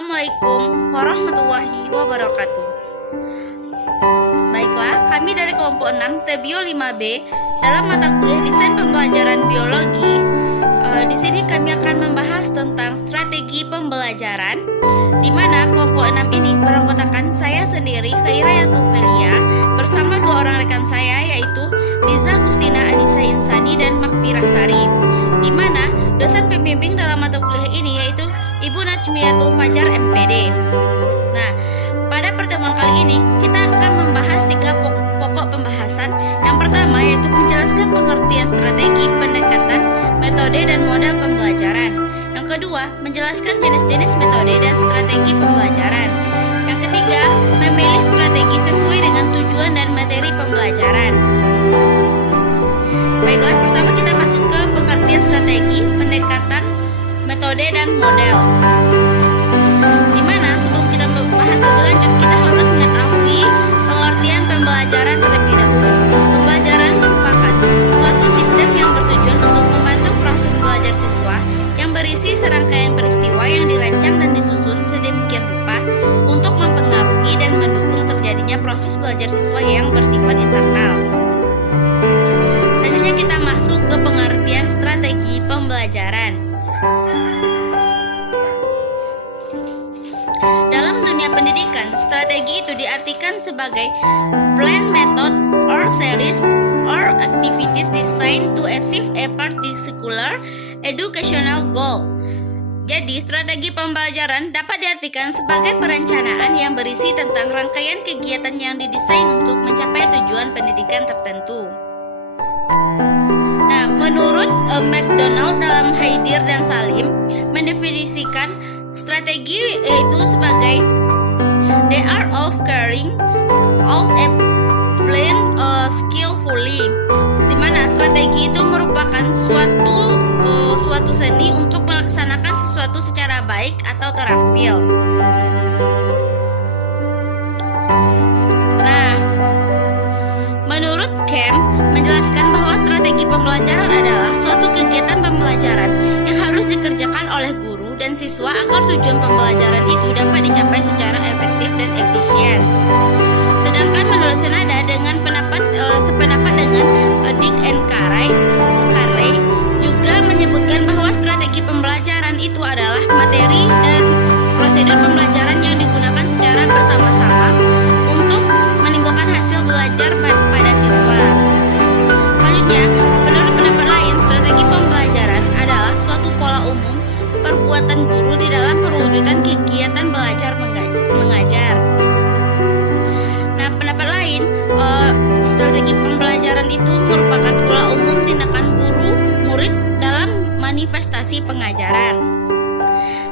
Assalamualaikum warahmatullahi wabarakatuh. Baiklah, kami dari kelompok 6 Tebio 5B dalam mata kuliah Desain Pembelajaran Biologi. Di sini kami akan membahas tentang strategi pembelajaran, di mana kelompok 6 ini beranggotakan saya sendiri, Khairayatu Felia, bersama dua orang rekan saya, yaitu Liza Agustina Anissa Insani dan Makfirah Sari, di mana dosen pembimbing dalam mata kuliah ini yaitu Ibu Najmiatul Fajar MPD. Nah, pada pertemuan kali ini kita akan membahas tiga pokok pembahasan. Yang pertama yaitu menjelaskan pengertian strategi, pendekatan, metode, dan model pembelajaran. Yang kedua, menjelaskan jenis-jenis metode dan strategi pembelajaran. Yang ketiga, memilih strategi sesuai dengan tujuan dan materi pembelajaran. Baiklah, pertama kita masuk ke pengertian strategi, pendekatan, metode, dan model. Dimana sebelum kita membahas lebih lanjut, kita harus mengetahui pengertian pembelajaran terlebih dahulu. Pembelajaran merupakan suatu sistem yang bertujuan untuk membantu proses belajar siswa yang berisi serangkaian peristiwa yang dirancang dan disusun sedemikian rupa untuk mempengaruhi dan mendukung terjadinya proses belajar siswa yang bersifat internal. Selanjutnya kita masuk ke pengertian strategi pembelajaran. Dalam dunia pendidikan, strategi itu diartikan sebagai plan, method, or series or activities designed to achieve a particular educational goal. Jadi, strategi pembelajaran dapat diartikan sebagai perencanaan yang berisi tentang rangkaian kegiatan yang didesain untuk mencapai tujuan pendidikan tertentu. Nah, menurut McDonald dalam Haidir dan Salim mendefinisikan strategi itu sebagai the art of carrying out a plan skillfully, di mana strategi itu merupakan suatu seni untuk melaksanakan sesuatu secara baik atau terampil. Nah, menurut Kemp menjelaskan bahwa strategi pembelajaran adalah suatu kegiatan pembelajaran yang harus dikerjakan oleh guru dan siswa agar tujuan pembelajaran itu dapat dicapai secara efektif dan efisien. Sedangkan menurut Senada sependapat dengan Dick and Carey juga menyebutkan bahwa strategi pembelajaran itu adalah materi dan prosedur pembelajaran yang digunakan secara bersama-sama untuk menimbulkan hasil belajar pada siswa. Selanjutnya, menurut pendapat lain, strategi pembelajaran adalah suatu pola umum perbuatan guru di dalam perwujudan kegiatan belajar mengajar. Nah, pendapat lain, strategi pembelajaran itu merupakan pola umum tindakan guru murid dalam manifestasi pengajaran.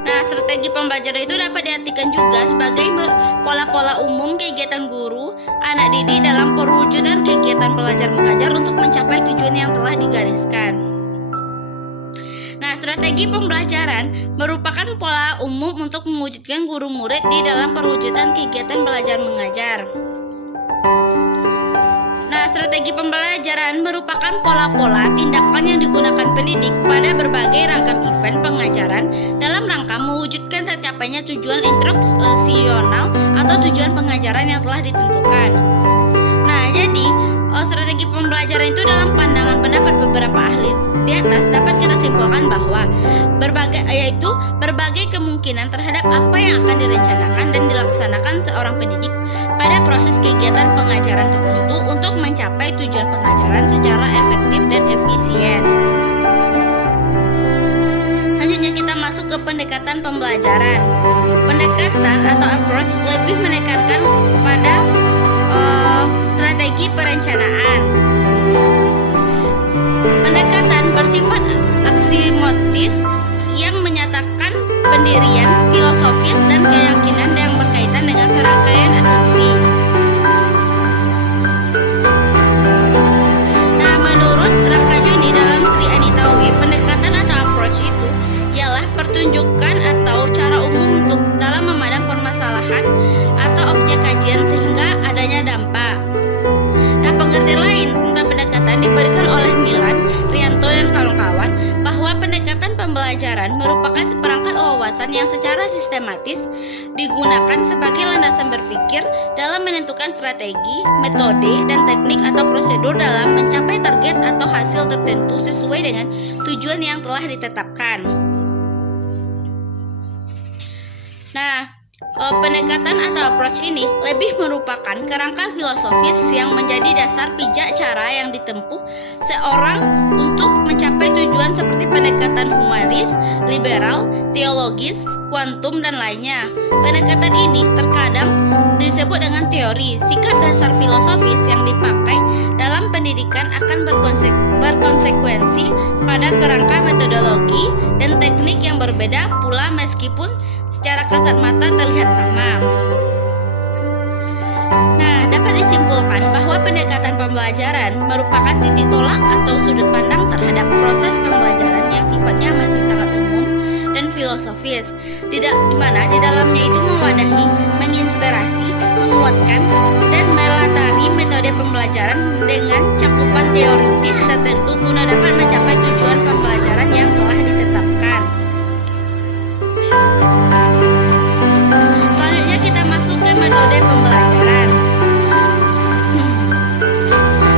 Nah, strategi pembelajaran itu dapat diartikan juga sebagai pola-pola umum kegiatan guru anak didik dalam perwujudan kegiatan belajar mengajar untuk mencapai tujuan yang telah digariskan. Nah, strategi pembelajaran merupakan pola umum untuk mewujudkan guru murid di dalam perwujudan kegiatan belajar mengajar. Nah, strategi pembelajaran merupakan pola-pola tindakan yang digunakan pendidik pada berbagai ragam event pengajaran dalam rangka mewujudkan tercapainya tujuan instruksional atau tujuan pengajaran yang telah ditentukan. Nah, jadi strategi pembelajaran itu dalam pandangan pendapat beberapa ahli di atas dapat kita simpulkan bahwa berbagai kemungkinan terhadap apa yang akan direncanakan dan dilaksanakan seorang pendidik pada proses kegiatan pengajaran tertentu untuk mencapai tujuan pengajaran secara efektif dan efisien. Selanjutnya kita masuk ke pendekatan pembelajaran. Pendekatan atau approach lebih menekankan pada strategi perencanaan. Pendekatan bersifat aksimotis yang menyatakan pendirian filosofis dan keyakinan yang berkaitan dengan serangkaian asumsi. Nah, menurut Rakajuni dalam Sri Aditawi, pendekatan atau approach itu ialah pertunjukan atau cara umum untuk dalam memandang permasalahan atau objek kajian sehingga adanya dampak. Nah, pengertian lain tentang pendekatan diberikan oleh Milan, Rianto, dan kawan-kawan bahwa pendekatan pembelajaran merupakan seperangkat wawasan pembelajaran yang secara sistematis digunakan sebagai landasan berpikir dalam menentukan strategi, metode, dan teknik atau prosedur dalam mencapai target atau hasil tertentu sesuai dengan tujuan yang telah ditetapkan. Nah, pendekatan atau approach ini lebih merupakan kerangka filosofis yang menjadi dasar pijak cara yang ditempuh seorang untuk mencapai tujuan seperti pendekatan humanis, liberal, teologis, kuantum, dan lainnya. Pendekatan ini terkadang disebut dengan teori. Sikap dasar filosofis yang dipakai dalam pendidikan akan berkonsekuensi pada kerangka metodologi dan teknik yang berbeda pula meskipun secara kasat mata terlihat sama. Nah, dapat disimpulkan bahwa pendekatan pembelajaran merupakan titik tolak atau sudut pandang terhadap proses pembelajaran yang sifatnya masih sangat umum dan filosofis, di mana di dalamnya itu mewadahi, menginspirasi, menguatkan, dan melatari metode pembelajaran dengan cakupan teoritis tertentu guna dapat mencapai tujuan pembelajaran yang telah ditetapkan. Selanjutnya kita masuk ke metode pembelajaran.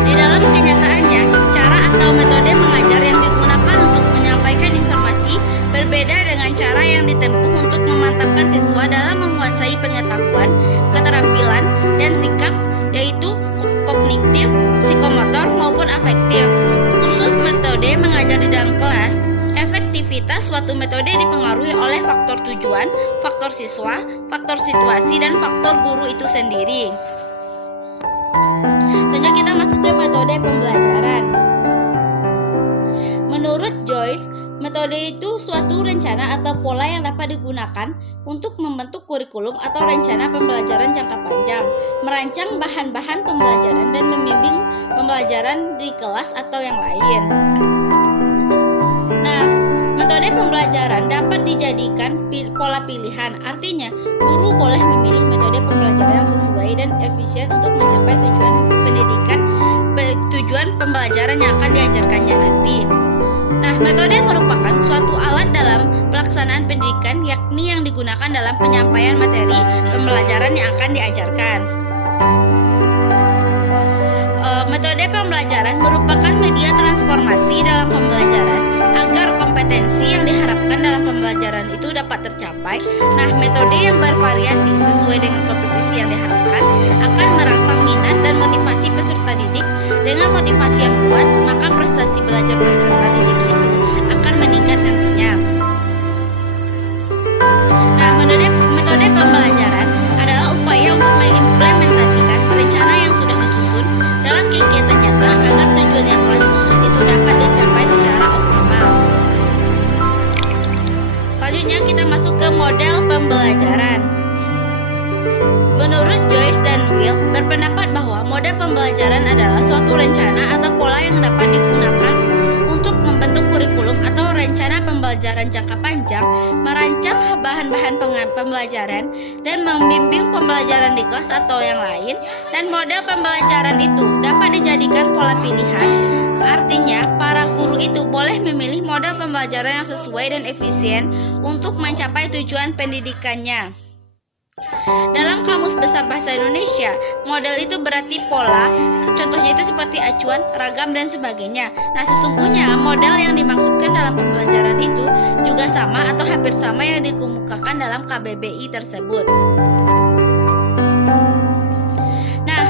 Di dalam kenyataannya, cara atau metode mengajar yang digunakan untuk menyampaikan informasi berbeda dengan cara yang ditempuh untuk memantapkan siswa dalam menguasai pengetahuan, keterampilan, dan sikap, yaitu kognitif, psikomotor, maupun afektif. Khusus metode mengajar di dalam kelas, efektivitas suatu metode dipengaruhi oleh faktor tujuan, faktor siswa, faktor situasi, dan faktor guru itu sendiri. Selanjutnya kita masuk ke metode pembelajaran. Menurut Joyce, metode itu suatu rencana atau pola yang dapat digunakan untuk membentuk kurikulum atau rencana pembelajaran jangka panjang, merancang bahan-bahan pembelajaran, dan membimbing pembelajaran di kelas atau yang lain. Nah, metode pembelajaran dapat dijadikan pola pilihan, artinya guru boleh memilih metode pembelajaran yang sesuai dan efisien untuk mencapai tujuan pembelajaran yang akan diajarkannya nanti. Nah, metode merupakan suatu alat dalam pelaksanaan pendidikan, yakni yang digunakan dalam penyampaian materi pembelajaran yang akan diajarkan. Metode pembelajaran merupakan media transformasi dalam pembelajaran agar kompetensi yang diharapkan dalam pembelajaran itu dapat tercapai. Nah, metode yang bervariasi sesuai dengan kompetisi yang diharapkan akan merangsang minat dan motivasi peserta didik. Dengan motivasi yang kuat, maka prestasi belajar peserta didik itu akan meningkat nantinya. Nah, metode pembelajaran adalah upaya untuk mengimplementasikan rencana yang sudah disusun dalam kegiatan nyata agar tujuan yang telah disusun itu dapat dicapai secara optimal. Selanjutnya kita masuk ke model pembelajaran. Menurut Joyce dan Will berpendapat bahwa model pembelajaran adalah suatu rencana atau pola yang dapat digunakan untuk membentuk kurikulum atau rencana pembelajaran jangka panjang, merancang bahan-bahan pembelajaran, dan membimbing pembelajaran di kelas atau yang lain. Dan model pembelajaran itu dapat dijadikan pola pilihan, artinya para guru itu boleh memilih model pembelajaran yang sesuai dan efisien untuk mencapai tujuan pendidikannya. Dalam Kamus Besar Bahasa Indonesia, model itu berarti pola, contohnya itu seperti acuan, ragam, dan sebagainya. Nah, sesungguhnya model yang dimaksudkan dalam pembelajaran itu juga sama atau hampir sama yang dikemukakan dalam KBBI tersebut. Nah,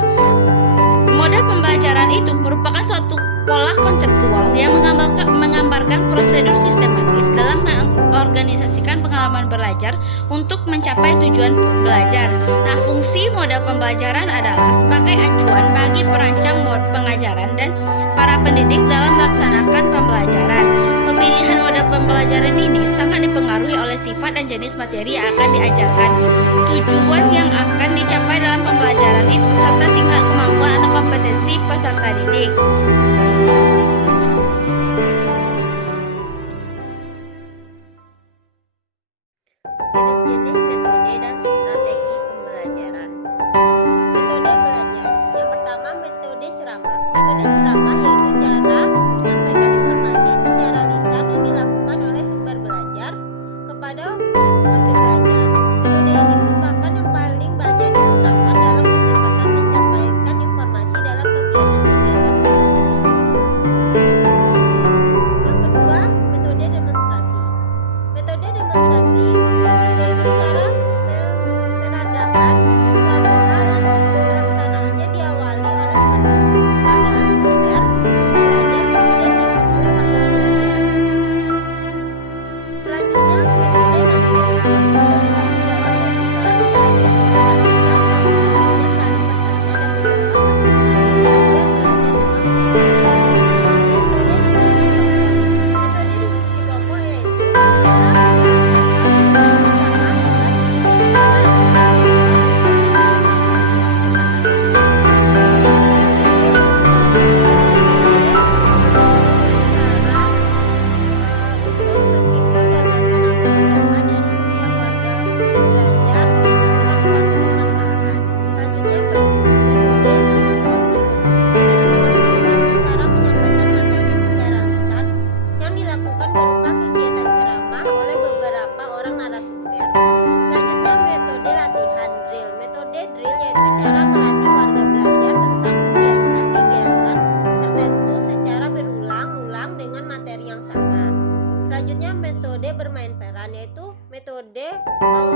model pembelajaran itu merupakan suatu pola konseptual yang menggambarkan prosedur sistematis dalam mengorganisasikan pengalaman belajar untuk mencapai tujuan belajar. Nah, fungsi model pembelajaran adalah sebagai acuan bagi perancang pengajaran dan para pendidik dalam melaksanakan pembelajaran. Pemilihan model pembelajaran ini sangat dipengaruhi oleh sifat dan jenis materi yang akan diajarkan, tujuan yang akan dicapai dalam pembelajaran itu, serta tingkat kemampuan atau kompetensi peserta didik. Jenis-jenis metode dan strategi pembelajaran. Metode belajar. Yang pertama, metode ceramah. Metode ceramah yaitu cara menyampaikan informasi secara lisan yang dilakukan oleh sumber belajar kepada Selanjutnya metode bermain peran yaitu metode role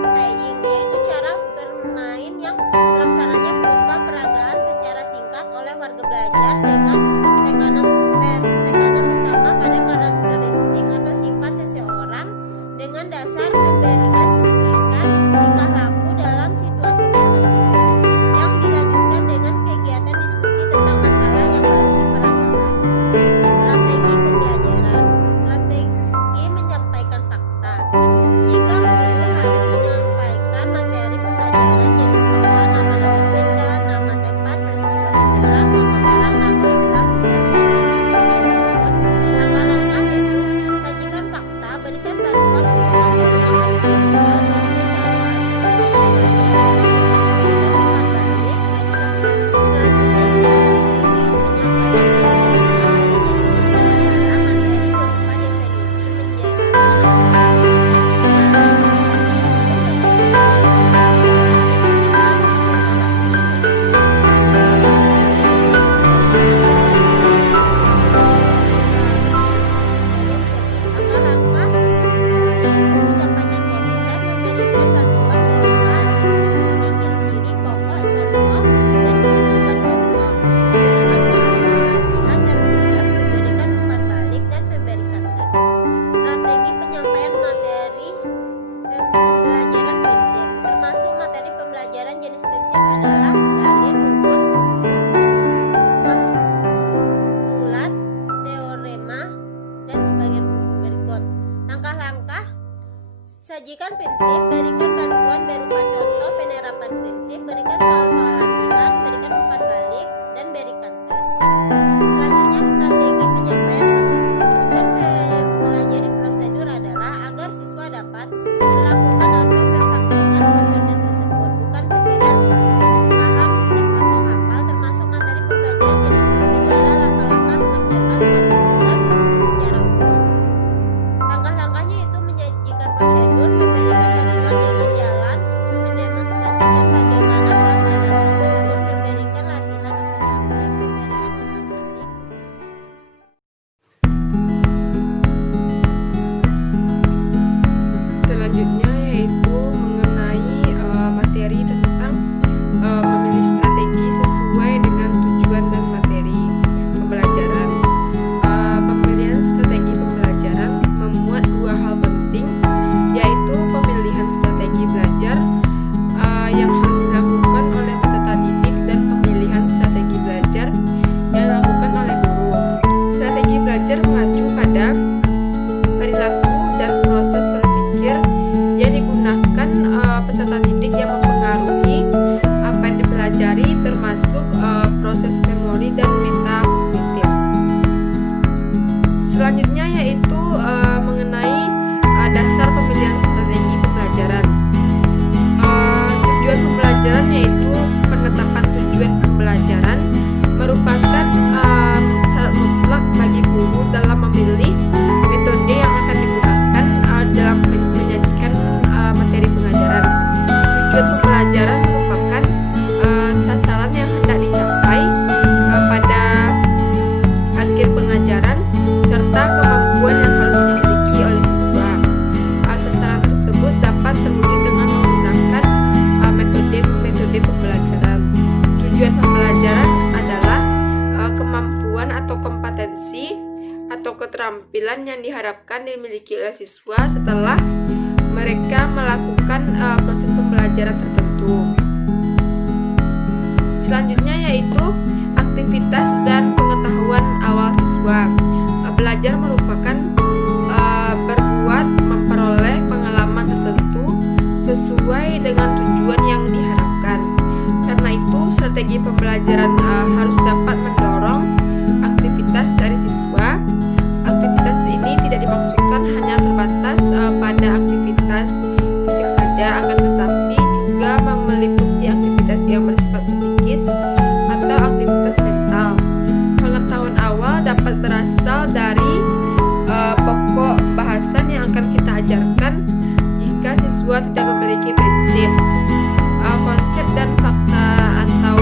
playing, yaitu cara bermain yang pelaksananya berupa peragaan secara singkat oleh warga belajar dengan tekanan utama pada karakteristik atau sifat seseorang dengan dasar memberikan cuplikan tingkah laku dalam situasi tertentu yang dilanjutkan dengan kegiatan diskusi tentang masalah yang baru diperagakan. Strategi pembelajaran. Strategi menyampaikan fakta. Jika guru harus menyampaikan materi pembelajaran jenis bahwa nama benda, nama tempat, peristiwa sejarah, nama orang, nama lengkap, langkah-langkah yaitu sajikan fakta, berikan bantuan materi yang jenis prinsip adalah dalil, rumus, postulat, teorema, dan sebagainya berikut. Langkah-langkah: sajikan prinsip, berikan bantuan berupa contoh penerapan prinsip, berikan soal-soal latihan, berikan umpan balik, dan berikan tes. Selanjutnya, strategi penyampaian prosedur. Tujuan mempelajari prosedur adalah agar siswa dapat melakukan atau mempraktikkan prosedur tersebut, bukan sekedar paham atau hafal. Termasuk materi pembelajaran jenis prosedur adalah langkah-langkah mengerjakan suatu tugas secara utuh. Langkah-langkahnya itu menyajikan prosedur, memberikan bantuan dengan jalan, mendemonstrasikan bagaimana pelaksanaan prosedur, memberikan latihan untuk praktik, memberikan umpan balik. Selanjutnya yaitu mengenai materi tentang memilih strategi sesuai dengan tujuan dan materi pembelajaran. Pemilihan strategi pembelajaran memuat dua hal penting, yaitu pemilihan strategi belajar yang harus dilakukan oleh peserta didik dan pemilihan strategi belajar yang dilakukan oleh guru. Strategi belajar mengacu pada perilaku dan proses berpikir yang digunakan peserta didik yang mempengaruhi apa yang dipelajari, termasuk proses memori dan metakognitif. Selanjutnya yaitu mengenai dasar pemilihan strategi pembelajaran. Tujuan pembelajaran yaitu penetapan tujuan pembelajaran merupakan syarat mutlak bagi guru dalam memilih metode yang akan digunakan dalam menyajikan materi pengajaran. Tujuan pembelajaran merupakan sasaran yang hendak dicapai pada akhir pengajaran serta kemampuan yang harus dimiliki oleh siswa. Sasaran tersebut dapat terwujud dengan menggunakan metode pembelajaran. Tujuan pembelajaran adalah kemampuan atau kompetensi atau keterampilan yang diharapkan dimiliki oleh siswa setelah mereka melakukan proses pembelajaran tertentu. sesuai dengan tujuan yang diharapkan. Karena itu, strategi pembelajaran harus dapat mendorong aktivitas dari siswa. Aktivitas ini tidak dimaksudkan hanya terbatas pada aktivitas fisik saja, akan tetapi juga meliputi aktivitas yang bersifat psikis atau aktivitas mental. Pengetahuan awal dapat berasal dari pokok bahasan yang akan kita ajarkan. Jika siswa tidak memiliki prinsip, konsep dan fakta atau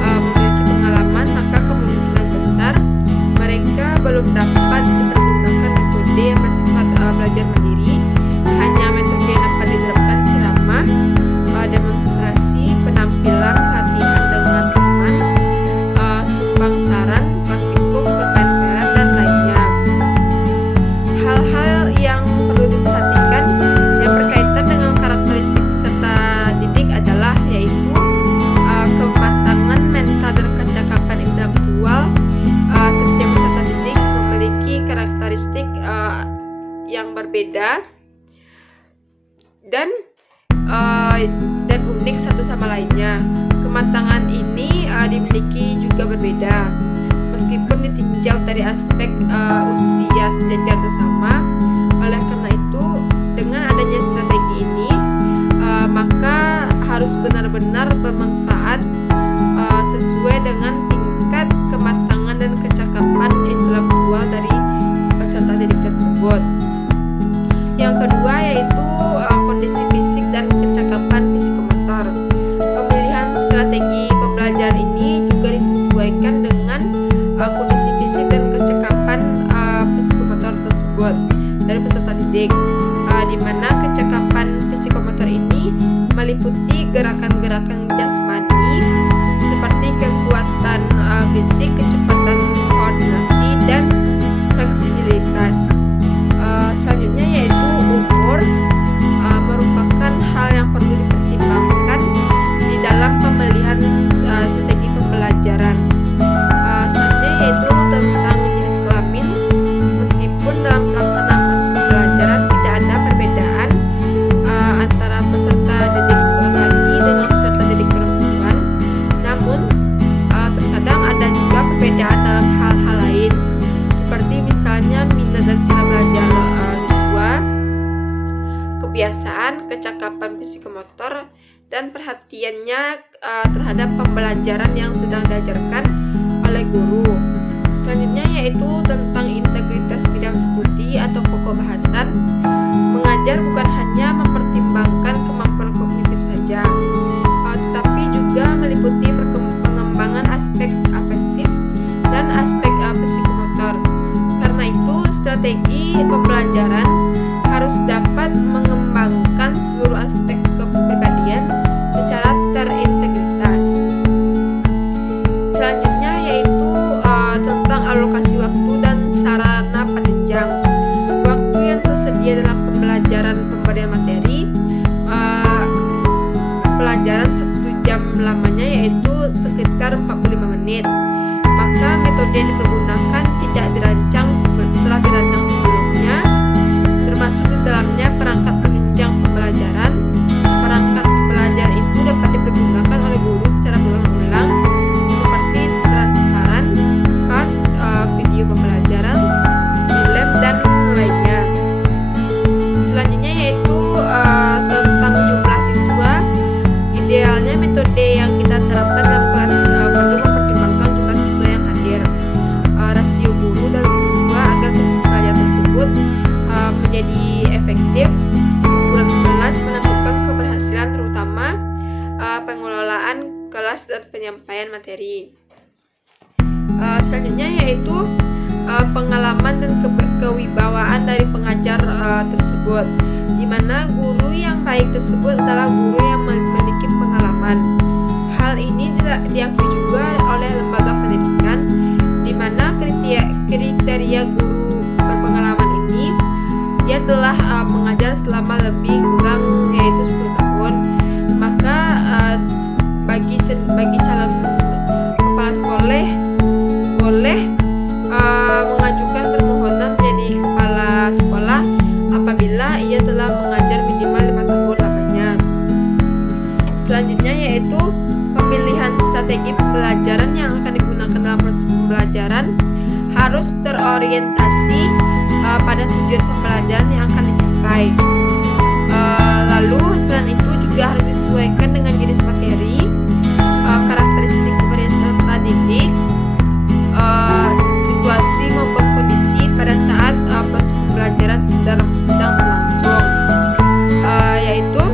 memiliki pengalaman, maka kemungkinan besar mereka belum dapat dipergunakan metode yang bersifat belajar mandiri. Hanya metode yang dapat diterapkan ceramah, demonstrasi, penampilan, latihan dengan teman, sumbang saran, praktikum, bermain dan lainnya. Hal-hal yang perlu diperhatikan yang berkaitan dengan karakteristik peserta didik adalah yaitu kematangan mental dan kecakapan intelektual. Setiap peserta didik memiliki karakteristik yang berbeda dan unik satu sama lainnya. Kematangan ini dimiliki juga berbeda meskipun ditinjau dari aspek usia sejajar atau sama. Oleh karena itu, dengan adanya strategi ini maka harus benar-benar bermanfaat sesuai dengan tingkat kematangan dan kecakapan intelektual dari peserta didik tersebut. Yang kedua yaitu kondisi fisik dan kecakapan psikomotor. Pemilihan strategi pembelajaran ini juga disesuaikan dengan kondisi fisik dan kecakapan psikomotor tersebut dari peserta didik, di mana kecakapan psikomotor ini meliputi gerakan-gerakan jasmani seperti kekuatan fisik, kecepatan koordinasi, dan fleksibilitas. Selanjutnya yaitu umur, merupakan hal yang perlu dipertimbangkan di dalam pemilihan strategi pembelajaran. Selanjutnya yaitu tentang jenis kelamin. Meskipun dalam pelaksanaan proses pembelajaran tidak ada perbedaan antara peserta didik laki-laki dengan peserta didik perempuan, namun terkadang ada juga perbedaan dalam hal-hal lain, seperti misalnya minat dan cara belajar siswa, kebiasaan, kecakapan psikomotor, dan perhatiannya terhadap pembelajaran yang sedang diajarkan oleh guru. Selanjutnya yaitu tentang integritas bidang studi atau pokok bahasan. Mengajar bukan hanya mempertimbangkan kemampuan kognitif saja, tetapi juga meliputi pengembangan aspek afektif dan aspek psikomotor. Karena itu, strategi pembelajaran harus dapat mengembangkan seluruh aspek kepribadian secara terintegritas. Selanjutnya yaitu tentang alokasi waktu dan sarana penunjang. Waktu yang tersedia dalam pembelajaran pemberian materi pelajaran 1 jam lamanya yaitu sekitar 45 menit. Maka metode yang dipergunakan tidak dirancang setelah dirancang sebelumnya, termasuk di dalamnya perangkat penunjang pembelajaran. Perangkat pembelajaran itu dapat dipergunakan oleh guru secara berulang-ulang seperti transparan, card, video pembelajaran, film, dan lainnya. Selanjutnya yaitu tentang jumlah siswa. Idealnya metode yang kita terapkan dalam kelas perlu mempertimbangkan jumlah siswa yang hadir, rasio guru dan siswa agar proses pembelajaran tersebut menjadi efektif. Ukuran kelas menentukan keberhasilan, terutama pengelolaan kelas dan penyampaian materi. Selanjutnya yaitu pengalaman dan kewibawaan dari pengajar tersebut, di mana guru yang baik tersebut adalah guru yang memiliki pengalaman. Hal ini diakui juga oleh lembaga pendidikan, di mana kriteria guru berpengalaman ini dia telah mengajar selama lebih kurang yaitu 10 tahun. Maka bagi calon kepala sekolah boleh mengajukan permohonan menjadi kepala sekolah apabila ia telah mengajar minimal 5 tahun lamanya. yaitu pemilihan strategi pembelajaran yang akan digunakan dalam proses pembelajaran harus terorientasi pada tujuan pembelajaran yang akan dicapai. Lalu selain itu juga harus disesuaikan dengan jenis materi, karakteristik peserta didik, situasi maupun kondisi pada saat proses pembelajaran sedang berlangsung. Yaitu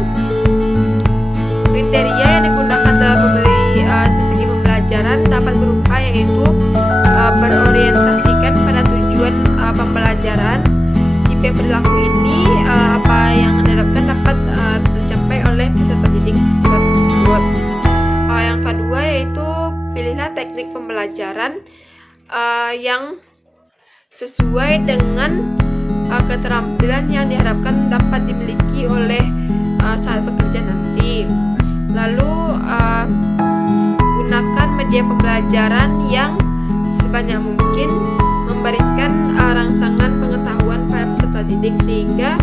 kriteria yang digunakan dalam memilih strategi pembelajaran dapat berupa yaitu berorientasikan pada tujuan pembelajaran. Tipe perilaku ini apa yang diharapkan dapat tercapai oleh peserta didik siswa tersebut. Yang kedua yaitu pilihlah teknik pembelajaran yang sesuai dengan keterampilan yang diharapkan dapat dimiliki oleh saat bekerja nanti. Lalu gunakan media pembelajaran yang sebanyak mungkin memberikan rangsangan pengetahuan pada peserta didik sehingga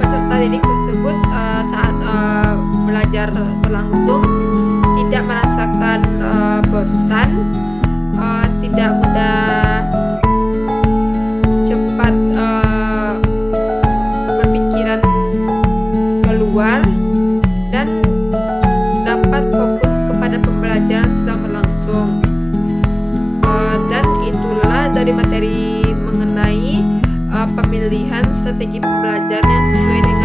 peserta didik tersebut saat belajar berlangsung tidak merasakan bosan, tidak mudah cepat berpikiran keluar dan dapat fokus kepada pembelajaran sedang berlangsung. Dan itulah dari materi mengenai pemilihan strategi pembelajaran yang sesuai dengan